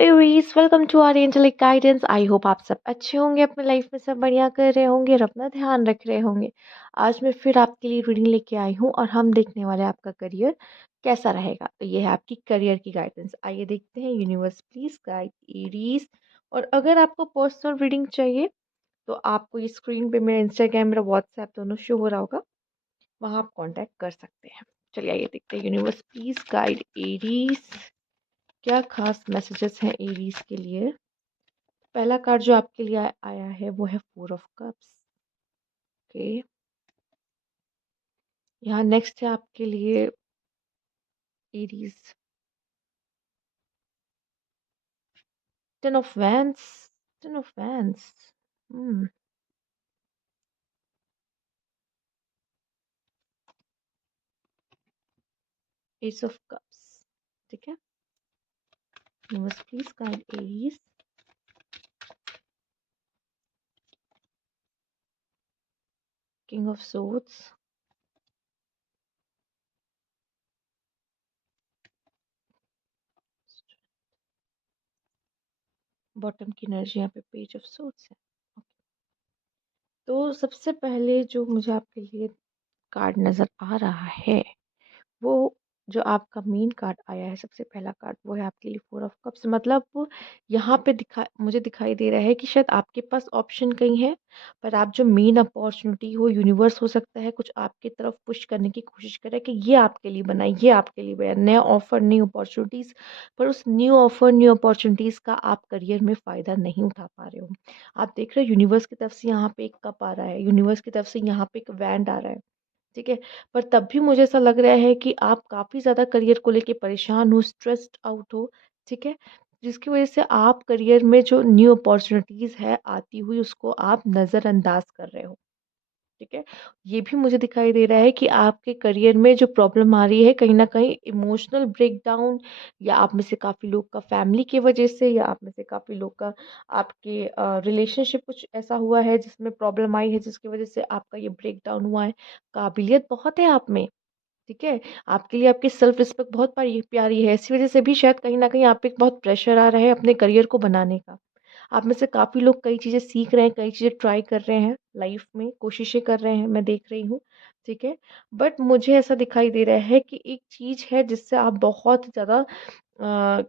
एवरीज, welcome to our angelic guidance. I hope आप सब अच्छे होंगे, अपने लाइफ में सब बढ़िया कर रहे होंगे और अपना ध्यान रख रहे होंगे। आज मैं फिर आपके लिए रीडिंग लेके आई हूँ और हम देखने वाले हैं आपका करियर कैसा रहेगा। तो ये है आपकी करियर की गाइडेंस। आइए देखते हैं। Universe please guide Aries. और अगर आपको पर्सनल रीडिंग चाहिए तो आपको ये स्क्रीन पे मेरा इंस्टाग्राम, मेरा व्हाट्सएप दोनों शो हो रहा होगा, वहाँ आप कॉन्टैक्ट कर सकते हैं। चलिए आइए देखते हैं। यूनिवर्स प्लीज गाइड एरीज, क्या खास मैसेजेस हैं एरीज के लिए। पहला कार्ड जो आपके लिए आया है वो है 4 ऑफ कप्स। ओके, यहाँ नेक्स्ट है आपके लिए Aries 10 of vents. 10 of vents. Hmm S of cups. ठीक है। Universe please guide Aries. King of swords. Bottom की एनर्जी यहाँ पे पेज ऑफ सोर्ड्स है। तो सबसे पहले जो मुझे आपके लिए कार्ड नजर आ रहा है वो, जो आपका मेन कार्ड आया है सबसे पहला कार्ड, वो है आपके लिए 4 ऑफ कप्स। मतलब यहाँ पे मुझे दिखाई दे रहा है कि शायद आपके पास ऑप्शन कहीं है, पर आप जो मेन अपॉर्चुनिटी हो, यूनिवर्स हो सकता है कुछ आपकी तरफ पुश करने की कोशिश करे कि ये आपके लिए बना, ये आपके लिए बना, नया ऑफर, न्यू अपॉर्चुनिटीज। पर उस न्यू ऑफर, न्यू अपॉर्चुनिटीज का आप करियर में फायदा नहीं उठा पा रहे हो। आप देख रहे हो यूनिवर्स की तरफ से यहाँ पे एक कप आ रहा है, यूनिवर्स की तरफ से यहाँ पे एक वैंड आ रहा है। ठीक है। पर तब भी मुझे ऐसा लग रहा है कि आप काफ़ी ज़्यादा करियर को लेके परेशान हो, स्ट्रेस्ड आउट हो। ठीक है। जिसकी वजह से आप करियर में जो न्यू अपॉर्चुनिटीज़ है आती हुई, उसको आप नज़रअंदाज कर रहे हो। ठीक है। ये भी मुझे दिखाई दे रहा है कि आपके करियर में जो प्रॉब्लम आ रही है, कहीं न कहीं इमोशनल ब्रेकडाउन, या आप में से काफ़ी लोग का फैमिली की वजह से, या आप में से काफ़ी लोग का आपके रिलेशनशिप कुछ ऐसा हुआ है जिसमें प्रॉब्लम आई है, जिसकी वजह से आपका ये ब्रेकडाउन हुआ है। काबिलियत बहुत है आप में। ठीक है। आपके लिए आपकी सेल्फ रिस्पेक्ट बहुत प्यारी है। इसी वजह से भी शायद कहीं न कहीं आप पे एक बहुत प्रेशर आ रहा है अपने करियर को बनाने का। आप में से काफ़ी लोग कई चीज़ें सीख रहे हैं, कई चीज़ें ट्राई कर रहे हैं लाइफ में, कोशिशें कर रहे हैं, मैं देख रही हूँ। ठीक है। बट मुझे ऐसा दिखाई दे रहा है कि एक चीज़ है जिससे आप बहुत ज़्यादा अ,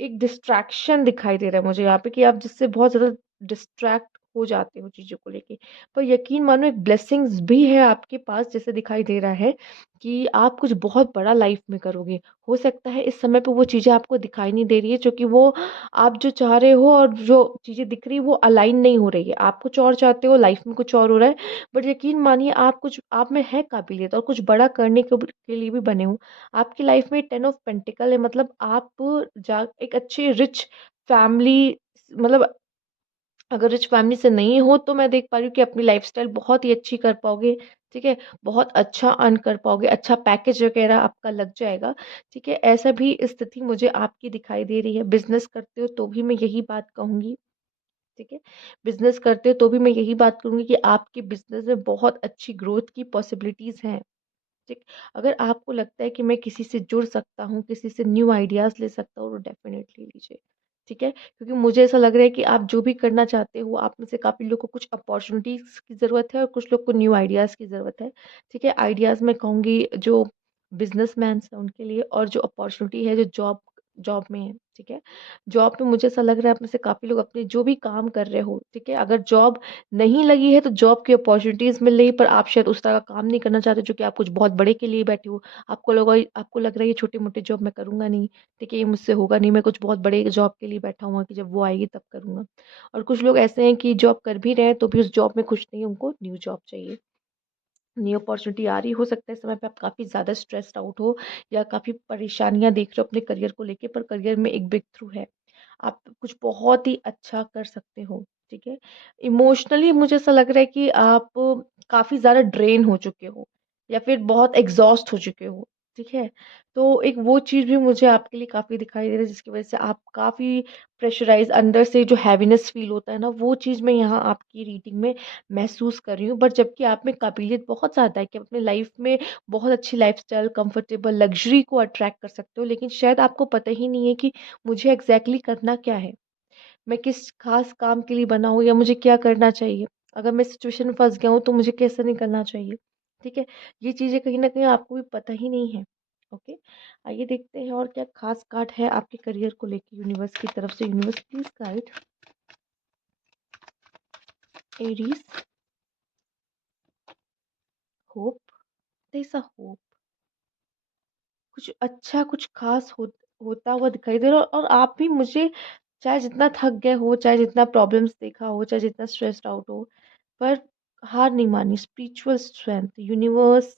एक डिस्ट्रैक्शन दिखाई दे रहा है मुझे यहाँ पे, कि आप जिससे बहुत ज़्यादा डिस्ट्रैक्ट हो जाते हो चीज़ों को लेके। पर यकीन मानो एक ब्लेसिंग्स भी है आपके पास, जैसे दिखाई दे रहा है कि आप कुछ बहुत बड़ा लाइफ में करोगे। हो सकता है इस समय पे वो चीज़ें आपको दिखाई नहीं दे रही है, क्योंकि वो आप जो चाह रहे हो और जो चीज़ें दिख रही है वो अलाइन नहीं हो रही है। आप कुछ और चाहते हो, लाइफ में कुछ और हो रहा है। बट यकीन मानिए आप में है काबिलियत और कुछ बड़ा करने के लिए भी बने हो। आपकी लाइफ में 10 ऑफ पेंटिकल है, मतलब आप जा एक अच्छे रिच फैमिली, मतलब अगर रिच फैमिली से नहीं हो तो मैं देख पा रही हूँ कि अपनी लाइफ़स्टाइल बहुत ही अच्छी कर पाओगे। ठीक है? बहुत अच्छा अर्न कर पाओगे, अच्छा पैकेज वग़ैरह आपका लग जाएगा। ठीक है? ऐसा भी स्थिति मुझे आपकी दिखाई दे रही है। बिज़नेस करते हो तो भी मैं यही बात कहूँगी। ठीक है? बिज़नेस करते हो तो भी मैं यही बात कहूँगी कि आपके बिज़नेस में बहुत अच्छी ग्रोथ की पॉसिबिलिटीज़ हैं। ठीक। अगर आपको लगता है कि मैं किसी से जुड़ सकता हूँ, किसी से न्यू आइडियाज़ ले सकता हूँ, तो डेफ़िनेटली लीजिए। ठीक है? क्योंकि मुझे ऐसा लग रहा है कि आप जो भी करना चाहते हो, आप में से काफ़ी लोग को कुछ अपॉर्च्युनिटीज़ की ज़रूरत है और कुछ लोग को न्यू आइडियाज़ की ज़रूरत है। ठीक है? आइडियाज़ मैं कहूँगी जो बिज़नेसमैन्स हैं उनके लिए, और जो अपॉर्च्युनिटी है जो जॉब जॉब में है। ठीक है? जॉब में मुझे ऐसा लग रहा है आप में से काफ़ी लोग अपने जो भी काम कर रहे हो, ठीक है? अगर जॉब नहीं लगी है तो जॉब की अपॉर्च्युनिटीज़ मिल रही है, पर आप शायद उस तरह का काम नहीं करना चाहते, जो कि आप कुछ बहुत बड़े के लिए बैठे हो। आपको लग रहा है ये छोटे-मोटे जॉब मैं करूँगा नहीं, ठीक है, ये मुझसे होगा नहीं, मैं कुछ बहुत बड़े जॉब के लिए बैठा हुआ कि जब वो आएगी तब करूँगा। और कुछ लोग ऐसे हैं कि जॉब कर भी रहे हैं तो भी उस जॉब में खुश नहीं है, उनको न्यू जॉब चाहिए। न्यू अपॉर्च्युनिटी आ रही हो सकता है इस समय पे आप काफ़ी ज़्यादा स्ट्रेस्ड आउट हो, या काफ़ी परेशानियाँ देख रहे हो अपने करियर को लेके, पर करियर में एक ब्रेक थ्रू है। आप कुछ बहुत ही अच्छा कर सकते हो। ठीक है? इमोशनली मुझे ऐसा लग रहा है कि आप काफ़ी ज़्यादा ड्रेन हो चुके हो, या फिर बहुत एग्ज़ॉस्ट हो चुके हो। ठीक है? तो एक वो चीज़ भी मुझे आपके लिए काफ़ी दिखाई दे रहा है जिसकी वज़ह से आप काफ़ी प्रेशराइज़ अंदर से जो हैवीनेस फ़ील होता है ना, वो चीज़ मैं यहाँ आपकी रीडिंग में महसूस कर रही हूँ। बट जबकि आप में काबिलियत बहुत ज़्यादा है कि आप अपनी लाइफ़ में बहुत अच्छी लाइफ़स्टाइल, कंफर्टेबल, लग्ज़री को अट्रैक्ट कर सकते हो, लेकिन शायद आपको पता ही नहीं है कि मुझे एग्ज़ैक्टली करना क्या है? मैं किस ख़ास काम के लिए बना हूँ या मुझे क्या करना चाहिए? अगर मैं सिचुएशन में फँस गया हूँ तो मुझे कैसे निकलना चाहिए? ठीक है? ये चीज़ें कहीं न कहीं आपको भी पता ही नहीं है। ओके? आइए देखते हैं और क्या ख़ास कार्ड है आपके करियर को लेके यूनिवर्स की तरफ से। Universe please guide Aries hope, there is a hope. कुछ अच्छा, कुछ ख़ास होता हुआ दिखाई दे रहा है और आप भी मुझे चाहे जितना थक गए हो, चाहे जितना प्रॉब्लम्स देखा हो, चाहे जितना स्ट्रेस्ड आउट हो, पर हार नहीं मानी। स्पिरिचुअल स्ट्रेंथ, यूनिवर्स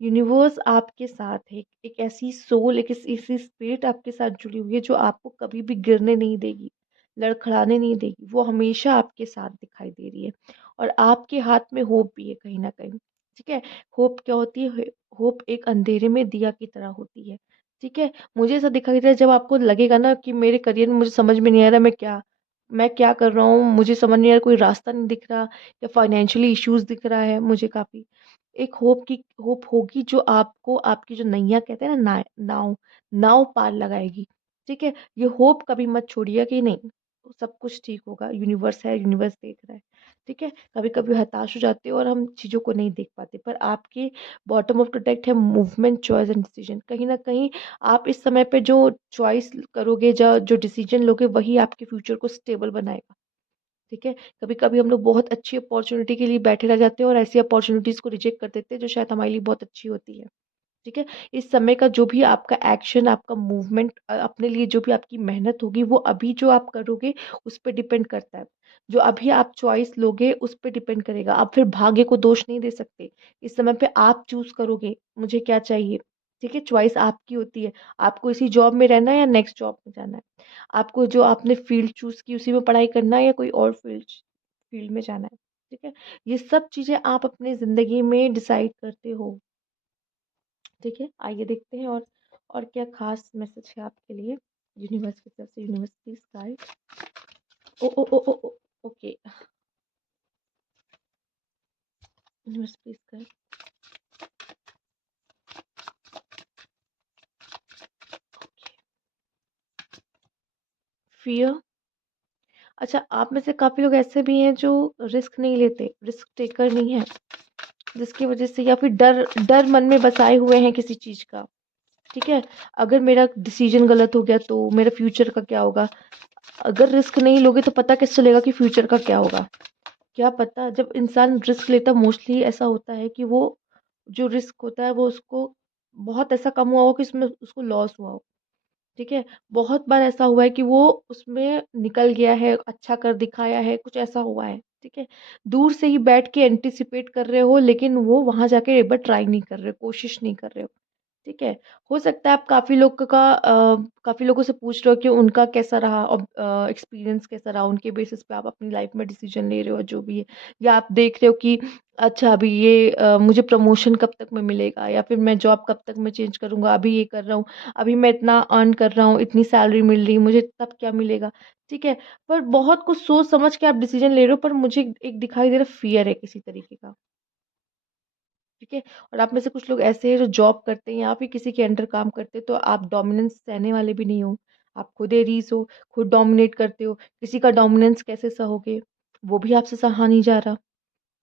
यूनिवर्स आपके साथ है। एक ऐसी सोल, एक ऐसी स्पिरिट आपके साथ जुड़ी हुई है जो आपको कभी भी गिरने नहीं देगी, लड़खड़ाने नहीं देगी। वो हमेशा आपके साथ दिखाई दे रही है और आपके हाथ में होप भी है कहीं न कहीं, ठीक है? होप क्या होती है? होप एक अंधेरे में दिया की तरह होती है, ठीक है? मुझे ऐसा दिखाई दे रहा है जब आपको लगेगा ना कि मेरे करियर में मुझे समझ में नहीं आ रहा मैं क्या कर रहा हूँ, मुझे समझ नहीं आ रहा, कोई रास्ता नहीं दिख रहा या फाइनेंशियली इश्यूज़ दिख रहा है मुझे काफ़ी। एक होप होगी जो आपको आपकी जो नैया कहते हैं ना नाव नाव पार लगाएगी, ठीक है? ये होप कभी मत छोड़िए कि नहीं, सब कुछ ठीक होगा, यूनिवर्स है, यूनिवर्स देख रहा है, ठीक है? कभी-कभी हताश हो जाते हो और हम चीज़ों को नहीं देख पाते, पर आपके बॉटम ऑफ द डेक है मूवमेंट, चॉइस एंड डिसीजन। कहीं न कहीं आप इस समय पे जो चॉइस करोगे, जो डिसीजन लोगे, वही आपके फ्यूचर को स्टेबल बनाएगा। ठीक है? कभी-कभी हम लोग बहुत अच्छी अपॉर्च्युनिटी के लिए बैठे रह जाते हैं और ऐसी अपॉर्च्युनिटीज़ को रिजेक्ट कर देते हैं जो शायद हमारे लिए बहुत अच्छी होती है। ठीक है? इस समय का जो भी आपका एक्शन, आपका मूवमेंट अपने लिए जो भी आपकी मेहनत होगी वो अभी जो आप करोगे उस पे डिपेंड करता है। जो अभी आप चॉइस लोगे उस पे डिपेंड करेगा। आप फिर भाग्य को दोष नहीं दे सकते। इस समय पे आप चूज़ करोगे, मुझे क्या चाहिए, ठीक है? चॉइस आपकी होती है। आपको इसी जॉब में रहना है या नेक्स्ट जॉब में जाना है। आपको जो आपने फ़ील्ड चूज़ की उसी में पढ़ाई करना है या कोई और फ़ील्ड में जाना है, ठीक है? ये सब चीज़ें आप अपनी ज़िंदगी में डिसाइड करते हो। ठीक है, आइए देखते हैं और क्या ख़ास मैसेज है आपके लिए यूनिवर्स की तरफ से। Universe please guide. Oh oh oh oh oh okay, universe please guide. Fear. अच्छा, आप में से काफ़ी लोग ऐसे भी हैं जो रिस्क नहीं लेते, रिस्क टेकर नहीं हैं, जिसकी वज़ह से या फिर डर डर मन में बसाए हुए हैं किसी चीज़ का, ठीक है? अगर मेरा डिसीज़न गलत हो गया तो मेरा फ्यूचर का क्या होगा? अगर रिस्क नहीं लोगे तो पता कैसे चलेगा कि फ्यूचर का क्या होगा? क्या पता जब इंसान रिस्क लेता मोस्टली ऐसा होता है कि वो जो रिस्क होता है वो उसको बहुत ऐसा कम हुआ हो कि उसमें उसको लॉस हुआ हो, ठीक है? बहुत बार ऐसा हुआ है कि वो उसमें निकल गया है, अच्छा कर दिखाया है, कुछ ऐसा हुआ है, ठीक है? दूर से ही बैठ के एंटिसिपेट कर रहे हो लेकिन वो वहाँ जाके एक बार ट्राई नहीं कर रहे हो, कोशिश नहीं कर रहे हो। ठीक है। हो सकता है आप काफ़ी लोगों से पूछ रहे हो कि उनका कैसा रहा एक्सपीरियंस कैसा रहा, उनके बेसिस पे आप अपनी लाइफ़ में डिसीज़न ले रहे हो जो भी है। या आप देख रहे हो कि अच्छा अभी ये मुझे प्रमोशन कब तक में मिलेगा या फिर मैं जॉब कब तक मैं चेंज करूँगा, अभी ये कर रहा हूँ, अभी मैं इतना अर्न कर रहा हूँ, इतनी सैलरी मिल रही है, मुझे तब क्या मिलेगा, ठीक है। पर बहुत कुछ सोच समझ के आप डिसीज़न ले रहे हो पर मुझे एक दिखाई दे रहा है फ़ियर है किसी तरीके का। ठीक है? और आप में से कुछ लोग ऐसे हैं जो जॉब करते हैं या फिर किसी के अंडर काम करते हैं, तो आप डोमिनेंस सहने वाले भी नहीं हो। आप खुद एरीज़ हो, खुद डोमिनेट करते हो, किसी का डोमिनेंस कैसे सहोगे? वो भी आपसे सहा नहीं जा रहा,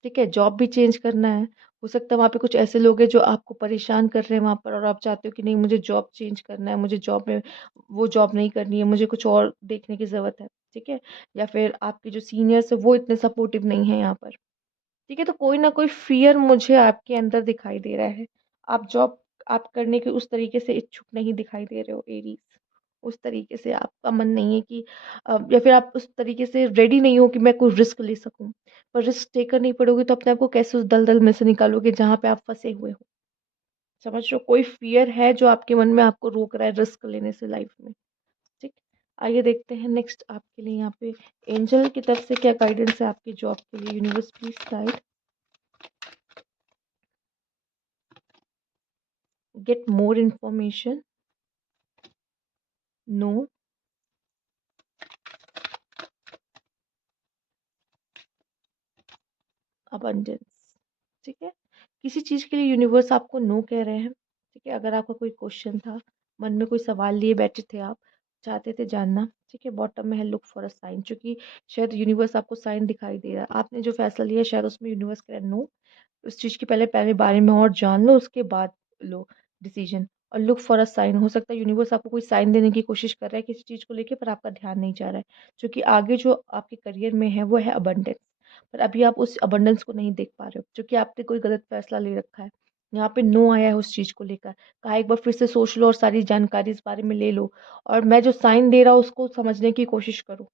ठीक है? जॉब भी चेंज करना है, हो सकता है वहाँ पे कुछ ऐसे लोग हैं जो आपको परेशान कर रहे हैं वहाँ पर और आप चाहते हो कि नहीं मुझे जॉब चेंज करना है, मुझे जॉब में वो जॉब नहीं करनी है, मुझे कुछ और देखने की ज़रूरत है, ठीक है? या फिर आपके जो सीनियर्स हैं वो इतने सपोर्टिव नहीं हैं यहाँ पर। ठीक है, तो कोई ना कोई फ़ियर मुझे आपके अंदर दिखाई दे रहा है। आप जॉब आप करने के उस तरीके से इच्छुक नहीं दिखाई दे रहे हो एरीज़। उस तरीके से आपका मन नहीं है कि या फिर आप उस तरीके से रेडी नहीं हो कि मैं कोई रिस्क ले सकूँ। पर रिस्क टेकर नहीं पड़ोगे तो अपने आप को कैसे उस दलदल में से निकालोगे जहाँ पे आप फँसे हुए हो। समझ रहे हो? कोई फ़ियर है जो आपके मन में आपको रोक रहा है रिस्क लेने से लाइफ़ में। ठीक? आइए देखते हैं नेक्स्ट आपके लिए यहाँ पे एंजल की तरफ से क्या गाइडेंस है आपकी जॉब के लिए। Universe please guide. get more information, no, abundance। ठीक है, किसी चीज के लिए यूनिवर्स आपको नो कह रहे हैं। ठीक है, अगर आपका कोई क्वेश्चन था, मन में कोई सवाल लिए बैठे थे, आप चाहते थे जानना, ठीक है, बॉटम में है लुक फॉर अ साइन, क्योंकि शायद यूनिवर्स आपको साइन दिखाई दे रहा है, आपने जो फैसला लिया शायद उसमें यूनिवर्स कह रहा है नो, उस चीज के पहले पहले बारे में और जान लो, उसके बाद लो डिसीजन। और लुक फॉर अ साइन, हो सकता है यूनिवर्स आपको कोई साइन देने की कोशिश कर रहा है किसी चीज को लेके, पर आपका ध्यान नहीं जा रहा है, क्योंकि आगे जो आपके करियर में है वो है अबंडेंस, पर अभी आप उस अबंडेंस को नहीं देख पा रहे हो, क्योंकि आपने कोई गलत फैसला ले रखा है। यहाँ पे नो आया है उस चीज को लेकर, कहा एक बार फिर से सोच लो और सारी जानकारी इस बारे में ले लो, और मैं जो साइन दे रहा हूँ उसको समझने की कोशिश करो।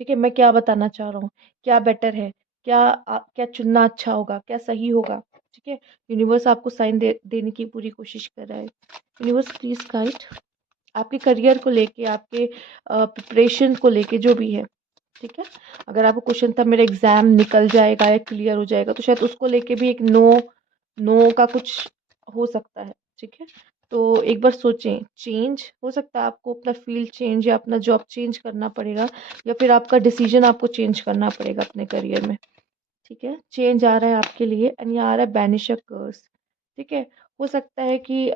ठीक है, मैं क्या बताना चाह रहा हूँ, क्या बेटर है, क्या चुनना अच्छा होगा, क्या सही होगा। ठीक है, यूनिवर्स आपको साइन देने की पूरी कोशिश कर रहा है। यूनिवर्स प्लीज गाइड, आपके करियर को लेके, आपके प्रिपरेशन को लेके, जो भी है। ठीक है, अगर आपको क्वेश्चन था मेरा एग्जाम निकल जाएगा या क्लियर हो जाएगा, तो शायद उसको लेके भी एक नो, नो का कुछ हो सकता है। ठीक है, तो एक बार सोचें, चेंज हो सकता है, आपको अपना फील्ड चेंज या अपना जॉब चेंज करना पड़ेगा, या फिर आपका डिसीजन आपको चेंज करना पड़ेगा अपने करियर में। ठीक है, चेंज आ रहा है आपके लिए, एंड यहाँ आ रहा है बैनिश अ कर्स। ठीक है, हो सकता है कि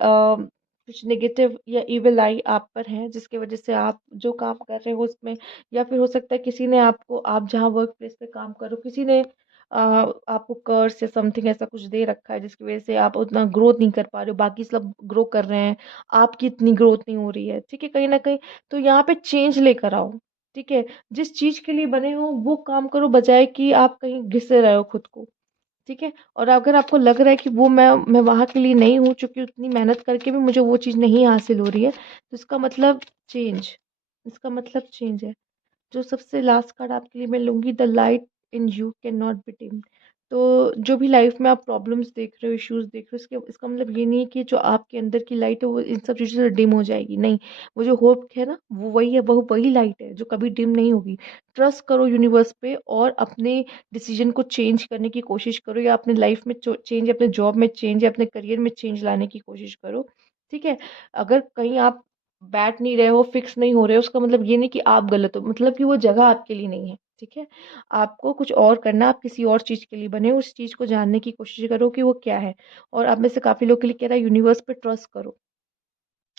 कुछ नेगेटिव या इविल आई आप पर है, जिसकी वजह से आप जो काम कर रहे हो उसमें, या फिर हो सकता है किसी ने आपको, आप जहाँ वर्क प्लेस पे काम करो, किसी ने आपको कर्स या समथिंग ऐसा कुछ दे रखा है, जिसकी वजह से आप उतना ग्रोथ नहीं कर पा रहे हो, बाकी सब ग्रो कर रहे हैं, आपकी इतनी ग्रोथ नहीं हो रही है। ठीक है, कहीं ना कहीं तो यहाँ पे चेंज लेकर आओ। ठीक है, जिस चीज के लिए बने हो वो काम करो, बजाय कि आप कहीं घिसे रहे हो खुद को। ठीक है, और अगर आपको लग रहा है कि वो मैं वहां के लिए नहीं हूँ, क्योंकि उतनी मेहनत करके भी मुझे वो चीज नहीं हासिल हो रही है, तो इसका मतलब चेंज, इसका मतलब चेंज है। जो सबसे लास्ट कार्ड आपके लिए मैं लूंगी, the light in you can not be dim. तो जो भी लाइफ में आप प्रॉब्लम्स देख रहे हो, इश्यूज देख रहे हो, इसके इसका मतलब ये नहीं है कि जो आपके अंदर की लाइट है वो इन सब चीज़ों से डिम हो जाएगी, नहीं। वो जो होप है ना, वो वही है, वो वही लाइट है जो कभी डिम नहीं होगी। ट्रस्ट करो यूनिवर्स पे, और अपने डिसीजन को चेंज करने की कोशिश करो, या अपने लाइफ में चेंज, अपने जॉब में चेंज, या अपने करियर में चेंज लाने की कोशिश करो। ठीक है, अगर कहीं आप बैठ नहीं रहे हो, फिक्स नहीं हो रहे हो, उसका मतलब ये नहीं कि आप गलत हो, मतलब कि वो जगह आपके लिए नहीं है। ठीक है, आपको कुछ और करना, आप किसी और चीज के लिए बने हो, उस चीज को जानने की कोशिश करो कि वो क्या है। और आप में से काफी लोग के लिए कह रहा है यूनिवर्स पे ट्रस्ट करो।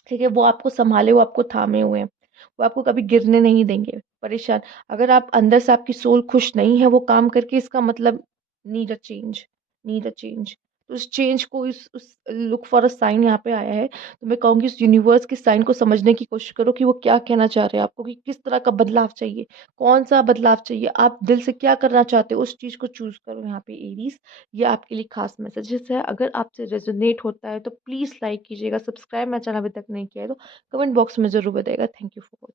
ठीक है, वो आपको संभाले, वो आपको थामे हुए हैं, वो आपको कभी गिरने नहीं देंगे, परेशान। अगर आप अंदर से, आपकी सोल खुश नहीं है वो काम करके, इसका मतलब need a change, need a change. तो उस चेंज को, इस उस लुक फॉर अ साइन यहाँ पे आया है, तो मैं कहूँगी उस यूनिवर्स के साइन को समझने की कोशिश करो कि वो क्या कहना चाह रहे हैं आपको, कि किस तरह का बदलाव चाहिए, कौन सा बदलाव चाहिए, आप दिल से क्या करना चाहते हो, उस चीज को चूज करो यहाँ पे एरीज। ये आपके लिए खास मैसेजेस है, अगर आपसे रेजोनेट होता है तो प्लीज लाइक कीजिएगा, सब्सक्राइब मेरा चैनल अभी तक नहीं किया है तो कमेंट बॉक्स में जरूर बताइएगा। Thank you for